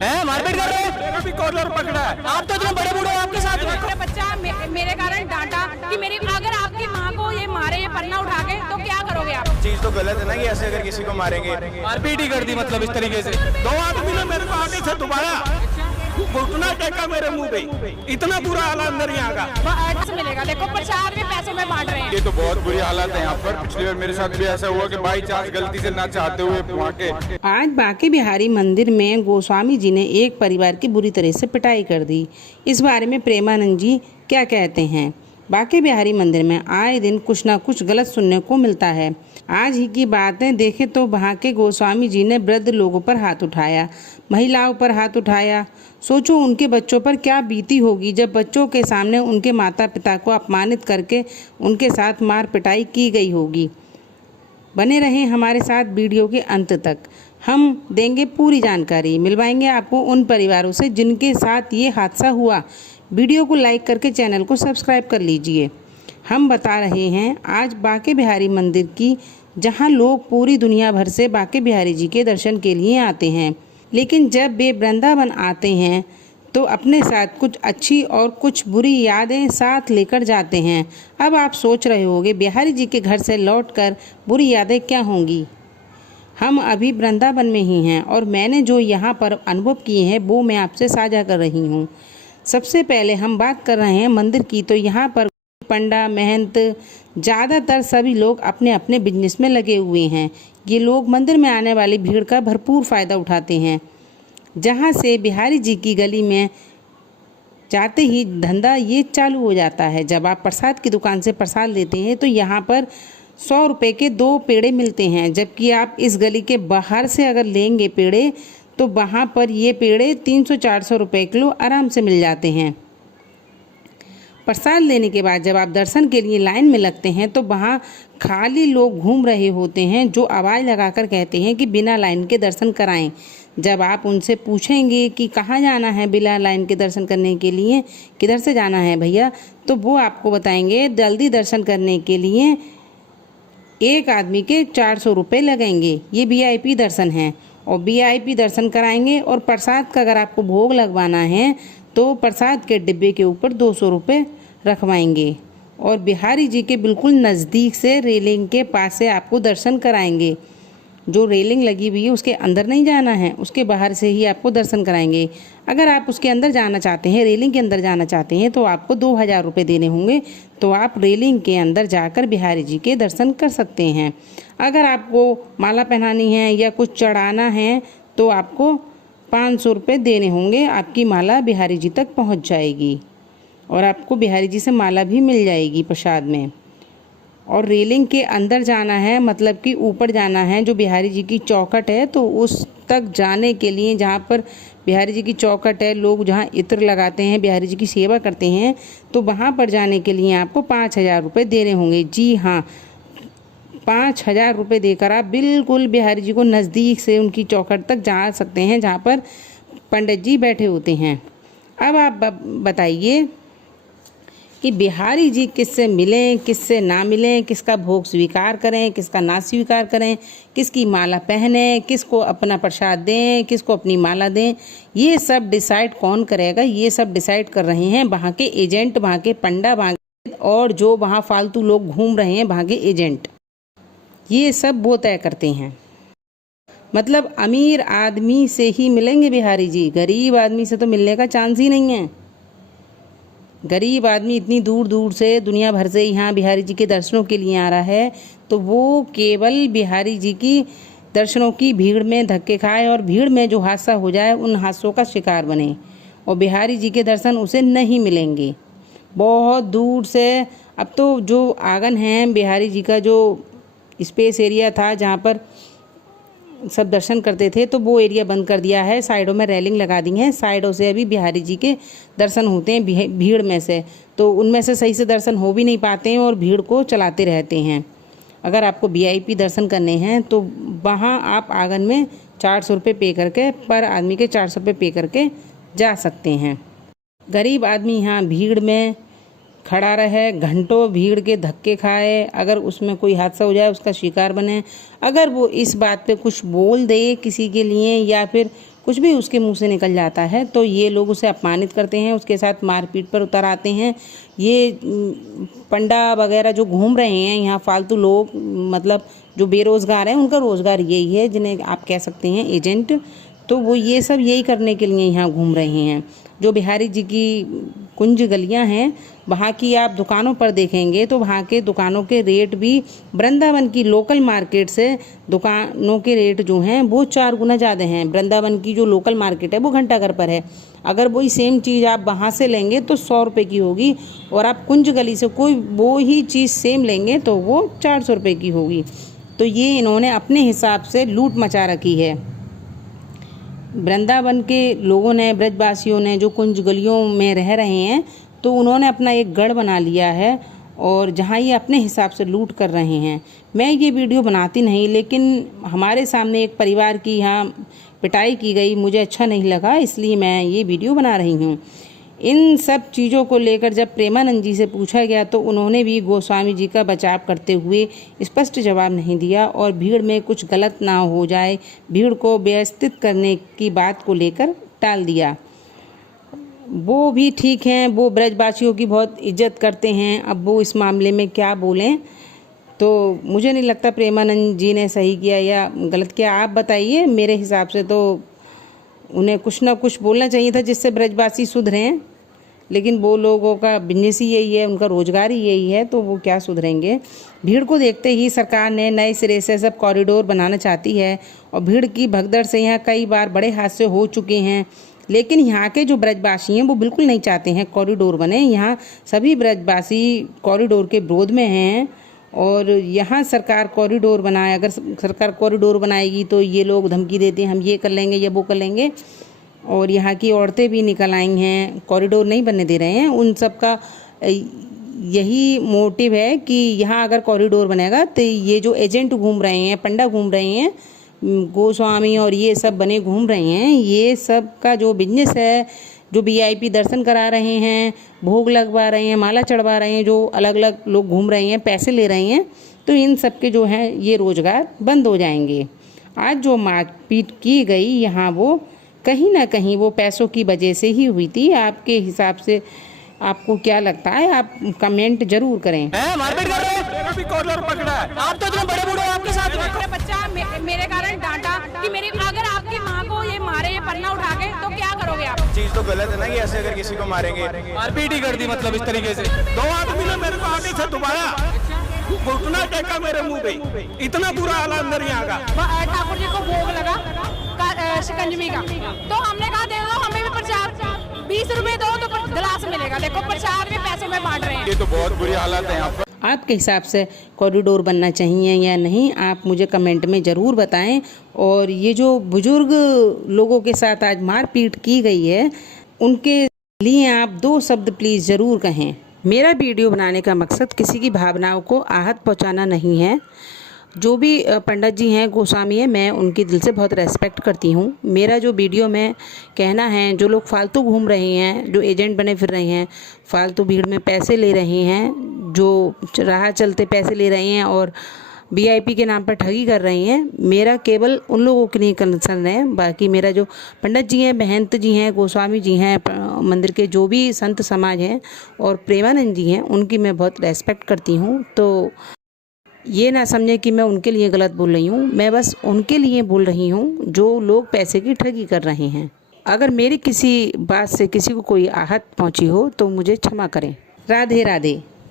है मारपीट कर रहे हो? मेरा भी कॉलर पकड़ा है। आप तो इतने बड़े बूढ़े हो, आपके साथ में मेरा बच्चा मेरे कारण डांटा कि मेरी अगर आपकी माँ को ये मारे, ये पन्ना उठा के, तो क्या करोगे आप? चीज तो गलत है ना कि ऐसे अगर किसी को मारेंगे। मारपीट ही कर दी मतलब इस तरीके से। 2 आदमी ने मेरे को आगे से दबाया, घुटना टेका मेरे मुंह पे, इतना बुरा हाल अंदर यहाँ का। ऐसे मिलेगा, देखो प्रचार भी पैसे में बांट रहे हैं। ये तो बहुत बुरी हालत है यहाँ पर। पिछली बार मेरे साथ भी ऐसा हुआ कि बाई चांस गलती से ना चाहते हुए वहाँ के। आज बांके बिहारी मंदिर में गोस्वामी जी ने एक परिवार की बुरी तरह से पिटाई कर दी। इस बारे में प्रेमानंद जी क्या कहते हैं? बांके बिहारी मंदिर में आए दिन कुछ ना कुछ गलत सुनने को मिलता है। आज ही की बातें देखें तो वहाँ के गोस्वामी जी ने वृद्ध लोगों पर हाथ उठाया, महिलाओं पर हाथ उठाया। सोचो उनके बच्चों पर क्या बीती होगी जब बच्चों के सामने उनके माता पिता को अपमानित करके उनके साथ मार पिटाई की गई होगी। बने रहें हमारे साथ वीडियो के अंत तक, हम देंगे पूरी जानकारी, मिलवाएंगे आपको उन परिवारों से जिनके साथ ये हादसा हुआ। वीडियो को लाइक करके चैनल को सब्सक्राइब कर लीजिए। हम बता रहे हैं आज बांके बिहारी मंदिर की, जहां लोग पूरी दुनिया भर से बांके बिहारी जी के दर्शन के लिए आते हैं, लेकिन जब वे वृंदावन आते हैं तो अपने साथ कुछ अच्छी और कुछ बुरी यादें साथ लेकर जाते हैं। अब आप सोच रहे होंगे बिहारी जी के घर से लौटकर बुरी यादें क्या होंगी। हम अभी वृंदावन में ही हैं और मैंने जो यहाँ पर अनुभव किए हैं वो मैं आपसे साझा कर रही हूँ। सबसे पहले हम बात कर रहे हैं मंदिर की, तो यहाँ पर पंडा महंत ज़्यादातर सभी लोग अपने अपने बिजनेस में लगे हुए हैं। ये लोग मंदिर में आने वाली भीड़ का भरपूर फ़ायदा उठाते हैं। जहाँ से बिहारी जी की गली में जाते ही धंधा ये चालू हो जाता है। जब आप प्रसाद की दुकान से प्रसाद लेते हैं तो यहाँ पर 100 रुपये के 2 पेड़े मिलते हैं, जबकि आप इस गली के बाहर से अगर लेंगे पेड़े तो वहाँ पर ये पेड़े 300-400 रुपये किलो आराम से मिल जाते हैं। प्रसाद लेने के बाद जब आप दर्शन के लिए लाइन में लगते हैं तो वहाँ खाली लोग घूम रहे होते हैं जो आवाज़ लगाकर कहते हैं कि बिना लाइन के दर्शन कराएं। जब आप उनसे पूछेंगे कि कहाँ जाना है बिना लाइन के दर्शन करने के लिए, किधर से जाना है भैया, तो वो आपको बताएंगे जल्दी दर्शन करने के लिए एक आदमी के 400 रुपये लगेंगे। ये VIP दर्शन है और VIP दर्शन कराएंगे। और प्रसाद का अगर आपको भोग लगवाना है तो प्रसाद के डिब्बे के ऊपर 200 रुपये रखवाएंगे और बिहारी जी के बिल्कुल नज़दीक से रेलिंग के पास से आपको दर्शन कराएंगे। जो रेलिंग लगी हुई है उसके अंदर नहीं जाना है, उसके बाहर से ही आपको दर्शन कराएंगे। अगर आप उसके अंदर जाना चाहते हैं, रेलिंग के अंदर जाना चाहते हैं, तो आपको 2000 रुपये देने होंगे। तो आप रेलिंग के अंदर जाकर बिहारी जी के दर्शन कर सकते हैं। अगर आपको माला पहनानी है या कुछ चढ़ाना है तो आपको 500 रुपये देने होंगे। आपकी माला बिहारी जी तक पहुंच जाएगी और आपको बिहारी जी से माला भी मिल जाएगी प्रसाद में। और रेलिंग के अंदर जाना है, मतलब कि ऊपर जाना है, जो बिहारी जी की चौखट है, तो उस तक जाने के लिए जहाँ पर बिहारी जी की चौखट है, लोग जहाँ इत्र लगाते हैं, बिहारी जी की सेवा करते हैं, तो वहाँ पर जाने के लिए आपको 5000 रुपये देने होंगे। जी हाँ, 5000 रुपये देकर आप बिल्कुल बिहारी जी को नज़दीक से उनकी चौखट तक जा सकते हैं जहाँ पर पंडित जी बैठे होते हैं। अब आप बताइए कि बिहारी जी किससे मिलें, किससे ना मिलें, किसका भोग स्वीकार करें, किसका ना स्वीकार करें, किसकी माला पहने, किसको अपना प्रसाद दें, किसको अपनी माला दें, ये सब डिसाइड कौन करेगा? ये सब डिसाइड कर रहे हैं वहाँ के एजेंट, वहाँ के पंडा, वहाँ और जो वहाँ फालतू लोग घूम रहे हैं वहाँ के एजेंट, ये सब वो तय करते हैं। मतलब अमीर आदमी से ही मिलेंगे बिहारी जी, गरीब आदमी से तो मिलने का चांस ही नहीं है। गरीब आदमी इतनी दूर दूर से दुनिया भर से यहाँ बिहारी जी के दर्शनों के लिए आ रहा है तो वो केवल बिहारी जी की दर्शनों की भीड़ में धक्के खाए और भीड़ में जो हादसा हो जाए उन हादसों का शिकार बने और बिहारी जी के दर्शन उसे नहीं मिलेंगे। बहुत दूर से अब तो जो आंगन है बिहारी जी का, जो स्पेस एरिया था जहाँ पर सब दर्शन करते थे, तो वो एरिया बंद कर दिया है। साइडों में रेलिंग लगा दी है, साइडों से अभी बिहारी जी के दर्शन होते हैं भीड़ में से, तो उनमें से सही से दर्शन हो भी नहीं पाते हैं और भीड़ को चलाते रहते हैं। अगर आपको VIP दर्शन करने हैं तो वहाँ आप आंगन में 400 रुपये पे करके, पर आदमी के 400 रुपये पे करके जा सकते हैं। गरीब आदमी यहाँ भीड़ में खड़ा रहे, घंटों भीड़ के धक्के खाए, अगर उसमें कोई हादसा हो जाए उसका शिकार बने, अगर वो इस बात पे कुछ बोल दे किसी के लिए या फिर कुछ भी उसके मुंह से निकल जाता है तो ये लोग उसे अपमानित करते हैं, उसके साथ मारपीट पर उतर आते हैं। ये पंडा वगैरह जो घूम रहे हैं यहाँ फालतू लोग, मतलब जो बेरोज़गार हैं, उनका रोज़गार यही है, जिन्हें आप कह सकते हैं एजेंट। तो वो ये सब यही करने के लिए यहाँ घूम रहे हैं। जो बिहारी जी की कुंज गलियाँ हैं वहाँ की आप दुकानों पर देखेंगे तो वहाँ के दुकानों के रेट भी वृंदावन की लोकल मार्केट से दुकानों के रेट जो हैं वो 4 गुना ज़्यादा हैं। वृंदावन की जो लोकल मार्केट है वो घंटाघर पर है, अगर वही सेम चीज़ आप वहाँ से लेंगे तो 100 रुपये की होगी, और आप कुंज गली से कोई वो ही चीज़ सेम लेंगे तो वो 400 रुपये की होगी। तो ये इन्होंने अपने हिसाब से लूट मचा रखी है। वृंदावन के लोगों ने, ब्रजवासियों ने, जो कुंज गलियों में रह रहे हैं, तो उन्होंने अपना एक गढ़ बना लिया है और जहाँ ये अपने हिसाब से लूट कर रहे हैं। मैं ये वीडियो बनाती नहीं, लेकिन हमारे सामने एक परिवार की यहाँ पिटाई की गई, मुझे अच्छा नहीं लगा, इसलिए मैं ये वीडियो बना रही हूँ। इन सब चीज़ों को लेकर जब प्रेमानंद जी से पूछा गया तो उन्होंने भी गोस्वामी जी का बचाव करते हुए स्पष्ट जवाब नहीं दिया और भीड़ में कुछ गलत ना हो जाए, भीड़ को व्यवस्थित करने की बात को लेकर टाल दिया। वो भी ठीक हैं, वो ब्रजवासियों की बहुत इज्जत करते हैं, अब वो इस मामले में क्या बोलें। तो मुझे नहीं लगता प्रेमानंद जी ने सही किया या गलत किया, आप बताइए। मेरे हिसाब से तो उन्हें कुछ ना कुछ बोलना चाहिए था जिससे ब्रजवासी सुधरें, लेकिन वो लोगों का बिजनेस ही यही है, उनका रोजगार ही यही है, तो वो क्या सुधरेंगे। भीड़ को देखते ही सरकार ने नए सिरे से सब कॉरिडोर बनाना चाहती है और भीड़ की भगदड़ से यहाँ कई बार बड़े हादसे हो चुके हैं, लेकिन यहाँ के जो ब्रजवासी हैं वो बिल्कुल नहीं चाहते हैं कॉरिडोर बने। यहाँ सभी ब्रजवासी कॉरिडोर के विरोध में हैं और यहाँ सरकार कॉरिडोर बनाए, अगर सरकार कॉरिडोर बनाएगी तो ये लोग धमकी देते हैं हम ये कर लेंगे या वो कर लेंगे, और यहाँ की औरतें भी निकल आई हैं, कॉरिडोर नहीं बनने दे रहे हैं। उन सब का यही मोटिव है कि यहाँ अगर कॉरिडोर बनेगा तो ये जो एजेंट घूम रहे हैं, पंडा घूम रहे हैं, गोस्वामी और ये सब बने घूम रहे हैं, ये सब का जो बिजनेस है, जो VIP दर्शन करा रहे हैं, भोग लगवा रहे हैं, माला चढ़वा रहे हैं, जो अलग अलग लोग घूम रहे हैं, पैसे ले रहे हैं, तो इन सब के जो हैं ये रोज़गार बंद हो जाएंगे। आज जो मारपीट की गई यहाँ वो कहीं ना कहीं वो पैसों की वजह से ही हुई थी। आपके हिसाब से आपको क्या लगता है, आप कमेंट जरूर करें। मारपीट कर रहे हो? मेरा भी कॉलर पकड़ा है। आप तो इतने बड़े बूढ़े हो, आपके साथ में मेरा बच्चा मेरे कारण डांटा कि मेरी, अगर आपकी माँ को ये मारे, ये पन्ना उठा के, तो क्या करोगे आप? चीज तो गलत है ना कि ऐसे अगर किसी को मारेंगे। मारपीट ही कर दी, मतलब इस तरीके से। 2 आदमी ने मेरे को आगे से दबाया, घुटना टेका मेरे मुंह पे, इतना बुरा हाल अंदर यहाँ का। ठाकुर जी को भोग लगा शिकंजवी का, तो हमने कहा दे दो हमें भी प्रसाद, 20 रुपए दो तो गिलास मिलेगा। देखो प्रसाद भी पैसों में बांट रहे हैं। ये तो बहुत बुरी हालत है यहाँ पर। आपके हिसाब से कॉरिडोर बनना चाहिए या नहीं, आप मुझे कमेंट में ज़रूर बताएं। और ये जो बुजुर्ग लोगों के साथ आज मारपीट की गई है, उनके लिए आप 2 शब्द प्लीज़ ज़रूर कहें। मेरा वीडियो बनाने का मकसद किसी की भावनाओं को आहत पहुंचाना नहीं है। जो भी पंडित जी हैं, गोस्वामी हैं, मैं उनकी दिल से बहुत रेस्पेक्ट करती हूँ। मेरा जो वीडियो में कहना है, जो लोग फालतू घूम रहे हैं, जो एजेंट बने फिर रहे हैं, फालतू भीड़ में पैसे ले रहे हैं, जो राह चलते पैसे ले रहे हैं और VIP के नाम पर ठगी कर रहे हैं, मेरा केवल उन लोगों के लिए कंसर्न है। बाकी मेरा जो पंडित जी हैं, महंत जी हैं, गोस्वामी जी हैं, मंदिर के जो भी संत समाज हैं और प्रेमानंद जी हैं, उनकी मैं बहुत रेस्पेक्ट करती हूँ। तो ये ना समझे कि मैं उनके लिए गलत बोल रही हूँ, मैं बस उनके लिए बोल रही हूँ जो लोग पैसे की ठगी कर रहे हैं। अगर मेरी किसी बात से किसी को कोई आहत पहुँची हो तो मुझे क्षमा करें। राधे राधे।